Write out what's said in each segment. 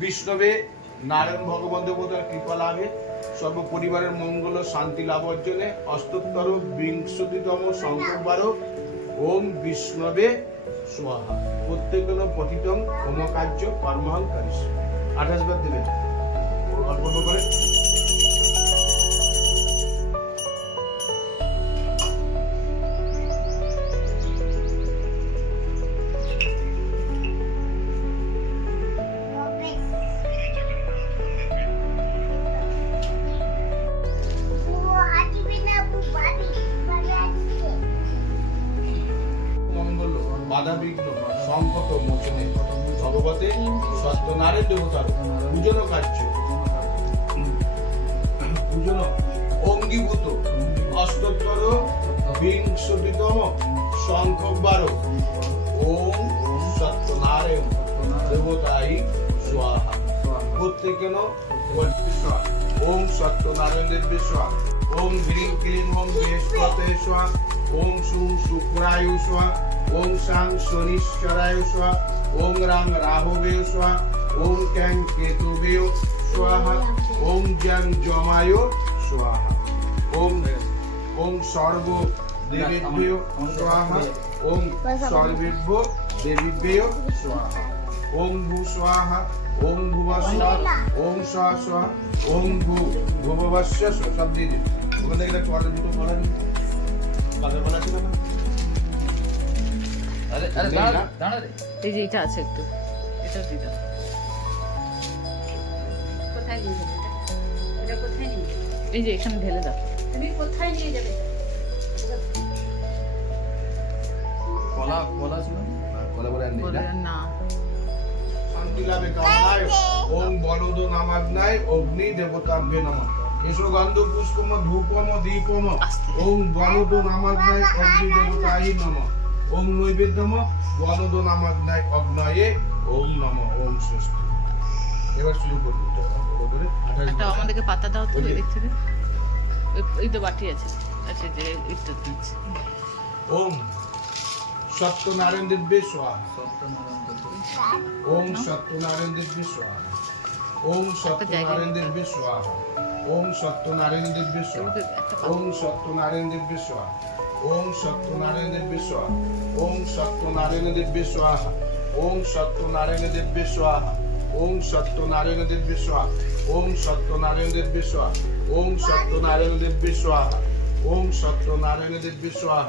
বিষ্ণবে নারায়ণ ভগবান দেবতার কৃপা লাভে সর্বপরিবারের মঙ্গল ও শান্তি লাভ অর্জনে অষ্টোত্তর বিংশতিতম সংকল্পবার ওম বিষ্ণবে স্বাহা প্রত্যেকজন পতিতং হোম কার্য কর্মহং করিস 28 বার দেবেন অল্প অল্প করে। বাধা বিঘ্ন সংকট মোচনে ভগবতে সত্যনারায়ণ দেবতার পূজন কার্য পূজন অঙ্গীভূত অষ্টোত্তর বিংশতিতম সংখ্যকবার ওম সত্যনারায়ণ দেবতাই স্বাহা প্রত্যেকেন ওম সত্যনারায়ণ দেব স্বাহা ওম হ্রিং ক্লিং ওম বৃহস্পতে স্বাহা ওম সুং শুক্রায় স্বাহা ওম শাং শনিশ্চরায় স্বাহা ওম রাং রাহবে স্বাহা ওম ক্যাং কেতুবে স্বাহা ওম জ্যাং যমায় স্বাহা ওম ওম সর্ব দেবেভ্যো স্বাহা ওম সর্বেভ্য দেবীভ্যো স্বাহা ওম ভূ স্বাহা ওম ভুবঃ স্বাহা ওম স্বাহা স্বাহা ওম ভূ ভুবঃস্য সব দিয়ে দিন ওখানে একটা পড়া দুটো পড়া দিন কাদের বলা ছিল না আরে আরে দাঁড়া রে এই যে এটা আছে একটু এটা দিতে কোথায় নিয়ে যাবে এটা কোথায় নিয়ে যাবে এই যে এখানে ঢেলে দাও তুমি কোথায় নিয়ে যাবে কলা ছিল বলে বলে আনি বলে না শান্তি লাভে কামনায় ওম বলদ নামাগ্নায় অগ্নি দেবতাভ্যে নমঃ এসো গন্ধ পুষ্পম ধূপম দীপম ওম বলদ নামাগ্নায় অগ্নি দেবতায় নমঃ ওম নৈবেদ্যম বলদ নামাগ্নায় অগ্নয়ে ওম নমঃ ওম স্বস্তি। এবার শুরু করব করে 28 একটা আমাদেরকে পাতা দাও তো এদিক থেকে এই তো বাটি আছে আচ্ছা যে একটু দিচ্ছি ওম সত্যনারায়ণ দেব্যে স্বাহা ওম সত্যনারায়ণ দেব্যে স্বাহা ওম সত্যনারায়ণ দেব্যে স্বাহা ওম সত্যনারায়ণ দেব্যে স্বাহা ওম সত্যনারায়ণ দেব্যে স্বাহা ওম সত্যনারায়ণ দেব্যে স্বাহা ওম সত্যনারায়ণ দেব্যে স্বাহা ওম সত্যনারায়ণ দেব্যে স্বাহা ওম সত্যনারায়ণ দেব্যে স্বাহা ওম সত্যনারায়ণ দেব্যে স্বাহা ওম সত্যনারায়ণ দেব্যে স্বাহা ওম সত্যনারায়ণ দেব্যে স্বাহা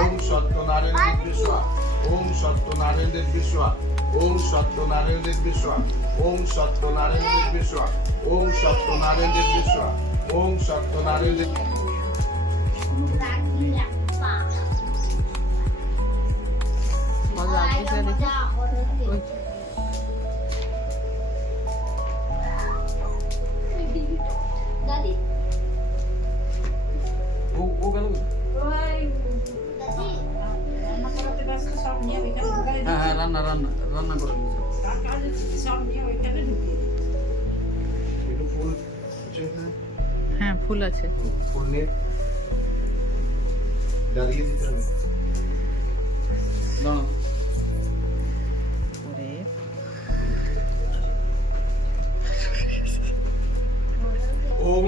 ওম সত্যনারায়ণ দেব্যে স্বাহা ওম সত্যনারায়ণ দেব্যে স্বাহা ওম সত্যনারায়ণ দেব্যে স্বাহা ওম সত্যনারায়ণ দেব্যে স্বাহা ওম সত্যনারায়ণ দেব্যে স্বাহা ওম সত্যনারায়ণ দেব্যে বল লাগিয়ে দেখি ওই দাদি ও গেল ওই দাদি রান্না করতে ব্যস্ত সব নিয়ে ওইখানে ঢুকাই হ্যাঁ হ্যাঁ রান্না করে নিয়েছি তার কাজ সব নিয়ে ওইখানে ঢুকিয়ে একটু ফুল আছে এখানে? হ্যাঁ ফুল আছে ফুল নিয়ে দাঁড়িয়ে দিতে হবে দাঁড়া করে ওম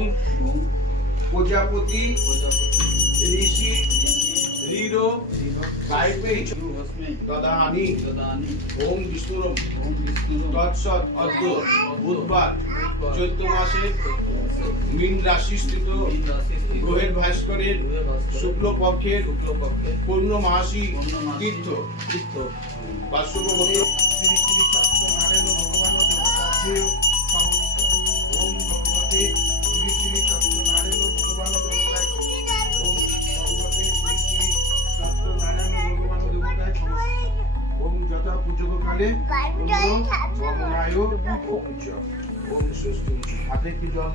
প্রজাপতি ঋষি ঋরো গায়ত্রী দদানি ওম বিষ্ণুরম তৎসৎ অদ্য বুধবার চৈত্র মাসে মীন রাশিস্থিত গ্রহের ভাস্করের শুক্লপক্ষের পূর্ণমাসী তীর্থ বাসুভবত শ্রী শ্রী সত্যনারায়ণ ভগবান দেবতাভ্যো সমস্ত ওম ভগবতে শ্রী শ্রী সত্যনারায়ণ ভগবান দেবতায় ওম ভগবতে শ্রী শ্রী সত্যনারায়ণ ভগবান দেবতায় সমস্ত ওম যথা পূজক কালে গমনায় ওম চ ওম ষষ্ঠী হাতে কি জল